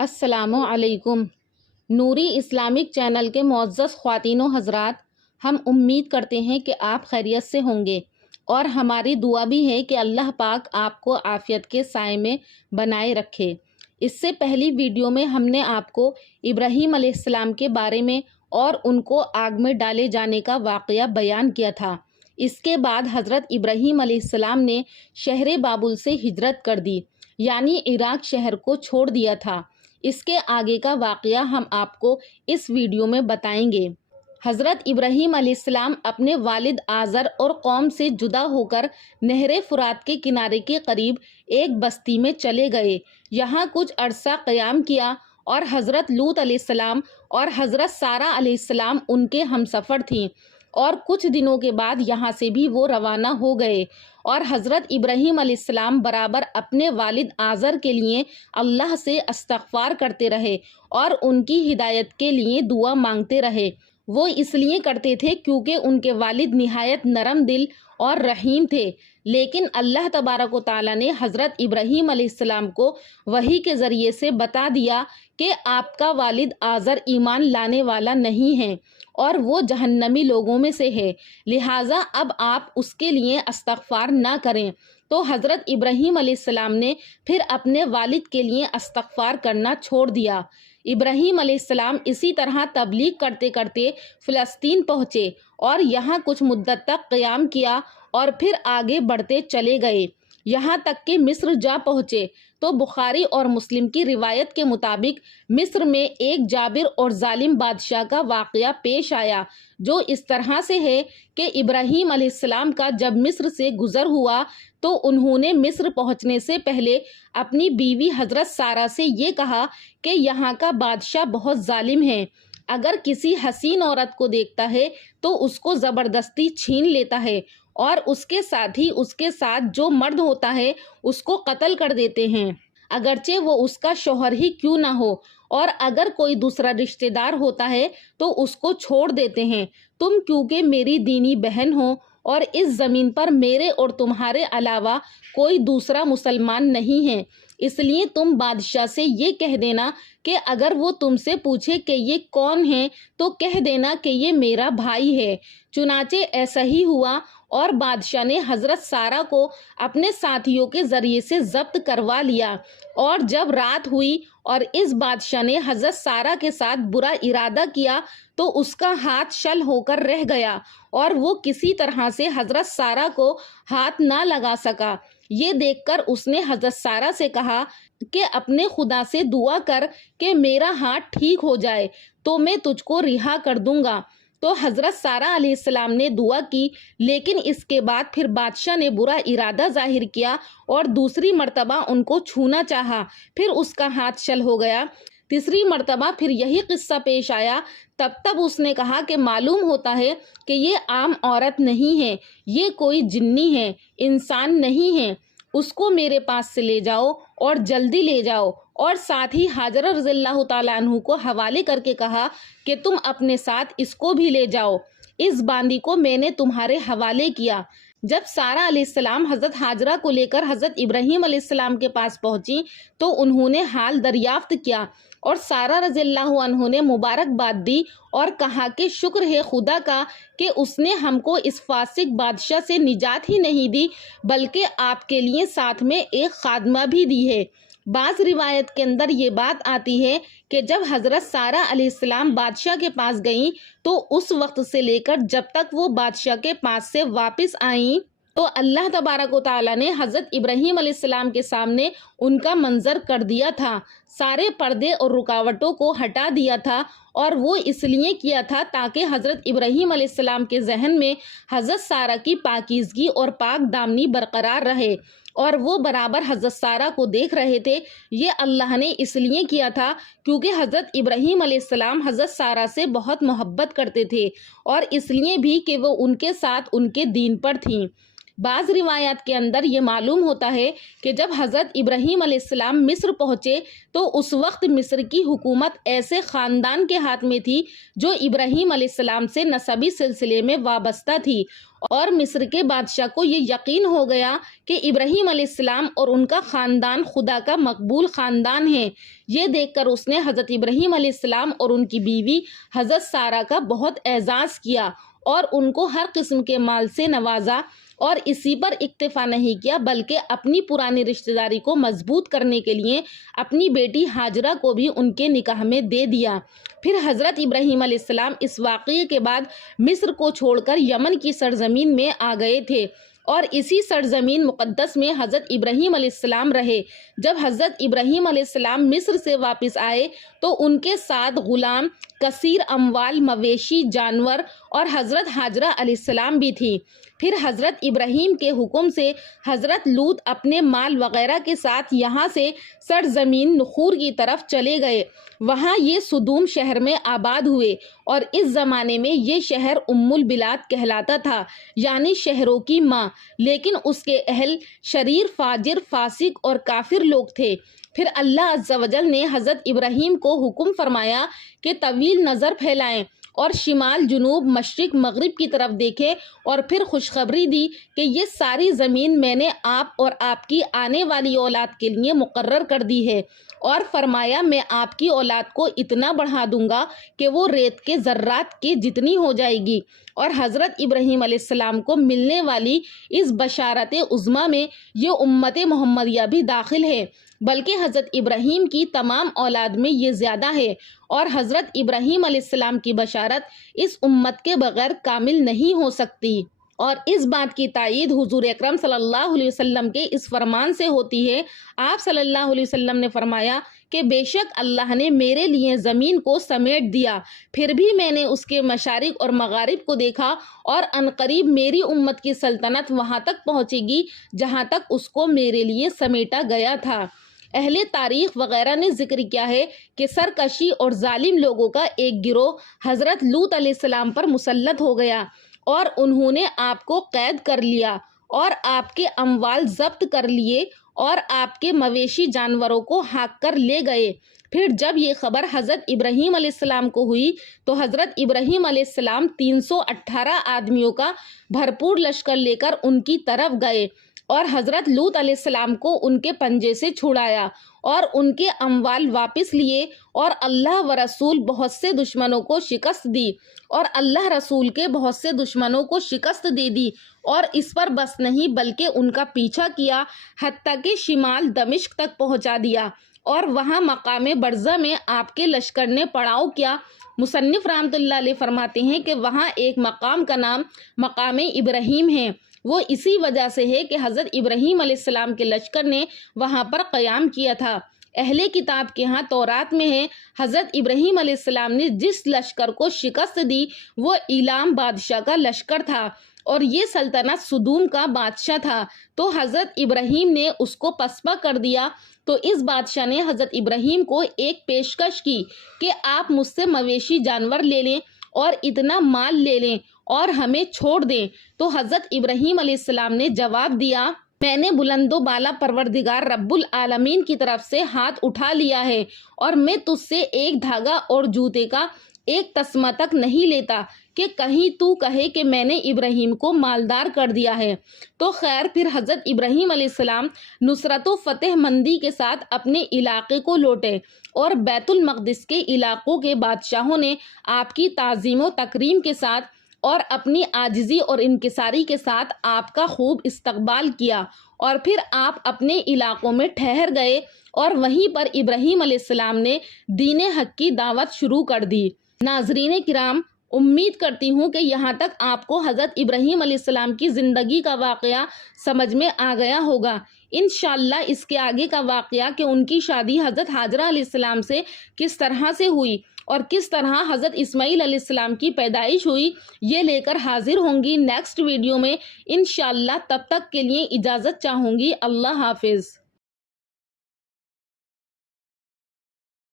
السلام علیکم۔ نوری Islamic channel کے معزز خواتین و حضرات، ہم امید کرتے ہیں کہ آپ خیریت سے ہوں گے اور ہماری دعا بھی ہے کہ اللہ پاک آپ کو عافیت کے سائے میں بنائے رکھے۔ اس سے پہلی ویڈیو میں ہم نے آپ کو ابراہیم علیہ السلام کے بارے میں اور ان کو آگ میں ڈالے جانے کا واقعہ بیان کیا تھا۔ اس کے بعد حضرت ابراہیم علیہ السلام نے شہر بابل سے ہجرت کر دی، یعنی عراق شہر کو چھوڑ دیا تھا۔ اس کے آگے کا واقعہ ہم آپ کو اس ویڈیو میں بتائیں گے۔ حضرت ابراہیم علیہ السلام اپنے والد آزر اور قوم سے جدا ہو کر نہر فرات کے کنارے کے قریب ایک بستی میں چلے گئے۔ یہاں کچھ عرصہ قیام کیا اور حضرت لوط علیہ السلام اور حضرت سارہ علیہ السلام ان کے ہمسفر تھیں، اور کچھ دنوں کے بعد یہاں سے بھی وہ روانہ ہو گئے، اور حضرت ابراہیم علیہ السلام برابر اپنے والد آزر کے لیے اللہ سے استغفار کرتے رہے اور ان کی ہدایت کے لیے دعا مانگتے رہے۔ وہ اس لیے کرتے تھے کیونکہ ان کے والد نہایت نرم دل اور رحیم تھے، لیکن اللہ تبارک و تعالیٰ نے حضرت ابراہیم علیہ السلام کو وحی کے ذریعے سے بتا دیا کہ آپ کا والد آزر ایمان لانے والا نہیں ہے اور وہ جہنمی لوگوں میں سے ہے، لہٰذا اب آپ اس کے لیے استغفار نہ کریں۔ تو حضرت ابراہیم علیہ السلام نے پھر اپنے والد کے لیے استغفار کرنا چھوڑ دیا۔ ابراہیم علیہ السلام اسی طرح تبلیغ کرتے کرتے فلسطین پہنچے اور یہاں کچھ مدت تک قیام کیا اور پھر آگے بڑھتے چلے گئے، یہاں تک کہ مصر جا پہنچے تو بخاری اور مسلم کی روایت کے مطابق مصر میں ایک جابر اور ظالم بادشاہ کا واقعہ پیش آیا، جو اس طرح سے ہے کہ ابراہیم علیہ السلام کا جب مصر سے گزر ہوا تو انہوں نے مصر پہنچنے سے پہلے اپنی بیوی حضرت سارہ سے یہ کہا کہ یہاں کا بادشاہ بہت ظالم ہے، اگر کسی حسین عورت کو دیکھتا ہے تو اس کو زبردستی چھین لیتا ہے اور اس کے ساتھ ہی اس کے ساتھ جو مرد ہوتا ہے اس کو قتل کر دیتے ہیں، اگرچہ وہ اس کا شوہر ہی کیوں نہ ہو، اور اگر کوئی دوسرا رشتہ دار ہوتا ہے تو اس کو چھوڑ دیتے ہیں۔ تم کیونکہ میری دینی بہن ہو اور اس زمین پر میرے اور تمہارے علاوہ کوئی دوسرا مسلمان نہیں ہے، اس لیے تم بادشاہ سے یہ کہہ دینا کہ اگر وہ تم سے پوچھے کہ یہ کون ہے تو کہہ دینا کہ یہ میرا بھائی ہے۔ چنانچہ ایسا ہی ہوا اور بادشاہ نے حضرت سارہ کو اپنے ساتھیوں کے ذریعے سے ضبط کروا لیا، اور جب رات ہوئی اور اس بادشاہ نے حضرت سارہ کے ساتھ برا ارادہ کیا تو اس کا ہاتھ شل ہو کر رہ گیا اور وہ کسی طرح سے حضرت سارہ کو ہاتھ نہ لگا سکا۔ یہ دیکھ کر اس نے حضرت سارہ سے کہا کہ اپنے خدا سے دعا کر کہ میرا ہاتھ ٹھیک ہو جائے تو میں تجھ کو رہا کر دوں گا۔ تو حضرت سارہ علیہ السلام نے دعا کی، لیکن اس کے بعد پھر بادشاہ نے برا ارادہ ظاہر کیا اور دوسری مرتبہ ان کو چھونا چاہا، پھر اس کا ہاتھ شل ہو گیا۔ تیسری مرتبہ پھر یہی قصہ پیش آیا، تب اس نے کہا کہ معلوم ہوتا ہے کہ یہ عام عورت نہیں ہے، یہ کوئی جنی ہے، انسان نہیں ہے، اس کو میرے پاس سے لے جاؤ اور جلدی لے جاؤ، اور ساتھ ہی حاجرہ رضی اللہ تعالیٰ عنہ کو حوالے کر کے کہا کہ تم اپنے ساتھ اس کو بھی لے جاؤ، اس باندی کو میں نے تمہارے حوالے کیا۔ جب سارہ علیہ السلام حضرت حاجرہ کو لے کر حضرت ابراہیم علیہ السلام کے پاس پہنچی تو انہوں نے حال دریافت کیا، اور سارہ رضی اللہ عنہ نے مبارکباد دی اور کہا کہ شکر ہے خدا کا کہ اس نے ہم کو اس فاسق بادشاہ سے نجات ہی نہیں دی بلکہ آپ کے لیے ساتھ میں ایک خادمہ بھی دی ہے۔ بعض روایت کے اندر یہ بات آتی ہے کہ جب حضرت سارہ علیہ السلام بادشاہ کے پاس گئیں تو اس وقت سے لے کر جب تک وہ بادشاہ کے پاس سے واپس آئیں تو اللہ تبارک و تعالیٰ نے حضرت ابراہیم علیہ السلام کے سامنے ان کا منظر کر دیا تھا، سارے پردے اور رکاوٹوں کو ہٹا دیا تھا، اور وہ اس لیے کیا تھا تاکہ حضرت ابراہیم علیہ السلام کے ذہن میں حضرت سارہ کی پاکیزگی اور پاک دامنی برقرار رہے، اور وہ برابر حضرت سارہ کو دیکھ رہے تھے۔ یہ اللہ نے اس لیے کیا تھا کیونکہ حضرت ابراہیم علیہ السلام حضرت سارہ سے بہت محبت کرتے تھے، اور اس لیے بھی کہ وہ ان کے ساتھ ان کے دین پر تھیں۔ بعض روایات کے اندر یہ معلوم ہوتا ہے کہ جب حضرت ابراہیم علیہ السلام مصر پہنچے تو اس وقت مصر کی حکومت ایسے خاندان کے ہاتھ میں تھی جو ابراہیم علیہ السلام سے نسبی سلسلے میں وابستہ تھی، اور مصر کے بادشاہ کو یہ یقین ہو گیا کہ ابراہیم علیہ السلام اور ان کا خاندان خدا کا مقبول خاندان ہے۔ یہ دیکھ کر اس نے حضرت ابراہیم علیہ السلام اور ان کی بیوی حضرت سارہ کا بہت اعزاز کیا اور ان کو ہر قسم کے مال سے نوازا، اور اسی پر اکتفا نہیں کیا بلکہ اپنی پرانی رشتہ داری کو مضبوط کرنے کے لیے اپنی بیٹی ہاجرہ کو بھی ان کے نکاح میں دے دیا۔ پھر حضرت ابراہیم علیہ السلام اس واقعے کے بعد مصر کو چھوڑ کر یمن کی سرزمین میں آ گئے تھے، اور اسی سرزمین مقدس میں حضرت ابراہیم علیہ السلام رہے۔ جب حضرت ابراہیم علیہ السلام مصر سے واپس آئے تو ان کے ساتھ غلام، کثیر اموال، مویشی، جانور اور حضرت ہاجرہ علیہ السلام بھی تھی۔ پھر حضرت ابراہیم کے حکم سے حضرت لوط اپنے مال وغیرہ کے ساتھ یہاں سے سرزمین نخور کی طرف چلے گئے۔ وہاں یہ سدوم شہر میں آباد ہوئے، اور اس زمانے میں یہ شہر ام البلاد کہلاتا تھا، یعنی شہروں کی ماں، لیکن اس کے اہل شریر، فاجر، فاسق اور کافر لوگ تھے۔ پھر اللہ عز و جل نے حضرت ابراہیم کو حکم فرمایا کہ طویل نظر پھیلائیں اور شمال، جنوب، مشرق، مغرب کی طرف دیکھے، اور پھر خوشخبری دی کہ یہ ساری زمین میں نے آپ اور آپ کی آنے والی اولاد کے لیے مقرر کر دی ہے، اور فرمایا میں آپ کی اولاد کو اتنا بڑھا دوں گا کہ وہ ریت کے ذرات کے جتنی ہو جائے گی۔ اور حضرت ابراہیم علیہ السلام کو ملنے والی اس بشارت عظمیٰ میں یہ امت محمدیہ بھی داخل ہے، بلکہ حضرت ابراہیم کی تمام اولاد میں یہ زیادہ ہے، اور حضرت ابراہیم علیہ السلام کی بشارت اس امت کے بغیر کامل نہیں ہو سکتی۔ اور اس بات کی تائید حضور اکرم صلی اللہ علیہ وسلم کے اس فرمان سے ہوتی ہے۔ آپ صلی اللہ علیہ وسلم نے فرمایا کہ بے شک اللہ نے میرے لیے زمین کو سمیٹ دیا، پھر بھی میں نے اس کے مشارق اور مغارب کو دیکھا، اور عنقریب میری امت کی سلطنت وہاں تک پہنچے گی جہاں تک اس کو میرے لیے سمیٹا گیا تھا۔ اہل تاریخ وغیرہ نے ذکر کیا ہے کہ سرکشی اور ظالم لوگوں کا ایک گروہ حضرت لوط علیہ السلام پر مسلط ہو گیا، اور انہوں نے آپ کو قید کر لیا اور آپ کے اموال ضبط کر لیے اور آپ کے مویشی جانوروں کو ہانک کر لے گئے۔ پھر جب یہ خبر حضرت ابراہیم علیہ السلام کو ہوئی تو حضرت ابراہیم علیہ السلام 318 آدمیوں کا بھرپور لشکر لے کر ان کی طرف گئے، اور حضرت لوط علیہ السلام کو ان کے پنجے سے چھڑایا اور ان کے اموال واپس لیے، اور اللہ و رسول بہت سے دشمنوں کو شکست دی، اور اللہ رسول کے بہت سے دشمنوں کو شکست دے دی، اور اس پر بس نہیں بلکہ ان کا پیچھا کیا حتیٰ کہ شمال دمشق تک پہنچا دیا، اور وہاں مقام برزہ میں آپ کے لشکر نے پڑاؤ کیا۔ مصنف رحمۃ اللہ علیہ فرماتے ہیں کہ وہاں ایک مقام کا نام مقام ابراہیم ہے، وہ اسی وجہ سے ہے کہ حضرت ابراہیم علیہ السلام کے لشکر نے وہاں پر قیام کیا تھا۔ اہل کتاب کے ہاں تورات میں ہے حضرت ابراہیم علیہ السلام نے جس لشکر کو شکست دی وہ ایلام بادشاہ کا لشکر تھا، اور یہ سلطنت سدوم کا بادشاہ تھا، تو حضرت ابراہیم نے اس کو پسپا کر دیا۔ تو اس بادشاہ نے حضرت ابراہیم کو ایک پیشکش کی کہ آپ مجھ سے مویشی جانور لے لیں اور اتنا مال لے لیں اور ہمیں چھوڑ دیں۔ تو حضرت ابراہیم علیہ السلام نے جواب دیا، میں نے بلند و بالا پروردگار رب العالمین کی طرف سے ہاتھ اٹھا لیا ہے، اور میں تجھ سے ایک دھاگا اور جوتے کا ایک تسمہ تک نہیں لیتا کہ کہیں تو کہے کہ میں نے ابراہیم کو مالدار کر دیا ہے۔ تو خیر، پھر حضرت ابراہیم علیہ السلام نصرت و فتح مندی کے ساتھ اپنے علاقے کو لوٹے، اور بیت المقدس کے علاقوں کے بادشاہوں نے آپ کی تعظیم و تکریم کے ساتھ اور اپنی عاجزی اور انکساری کے ساتھ آپ کا خوب استقبال کیا، اور پھر آپ اپنے علاقوں میں ٹھہر گئے، اور وہیں پر ابراہیم علیہ السلام نے دین حق کی دعوت شروع کر دی۔ ناظرین کرام، امید کرتی ہوں کہ یہاں تک آپ کو حضرت ابراہیم علیہ السلام کی زندگی کا واقعہ سمجھ میں آ گیا ہوگا۔ انشاءاللہ اس کے آگے کا واقعہ کہ ان کی شادی حضرت ہاجرہ علیہ السلام سے کس طرح سے ہوئی اور کس طرح حضرت اسماعیل علیہ السلام کی پیدائش ہوئی، یہ لے کر حاضر ہوں گی نیکسٹ ویڈیو میں انشاءاللہ۔ تب تک کے لیے اجازت چاہوں گی۔ اللہ حافظ۔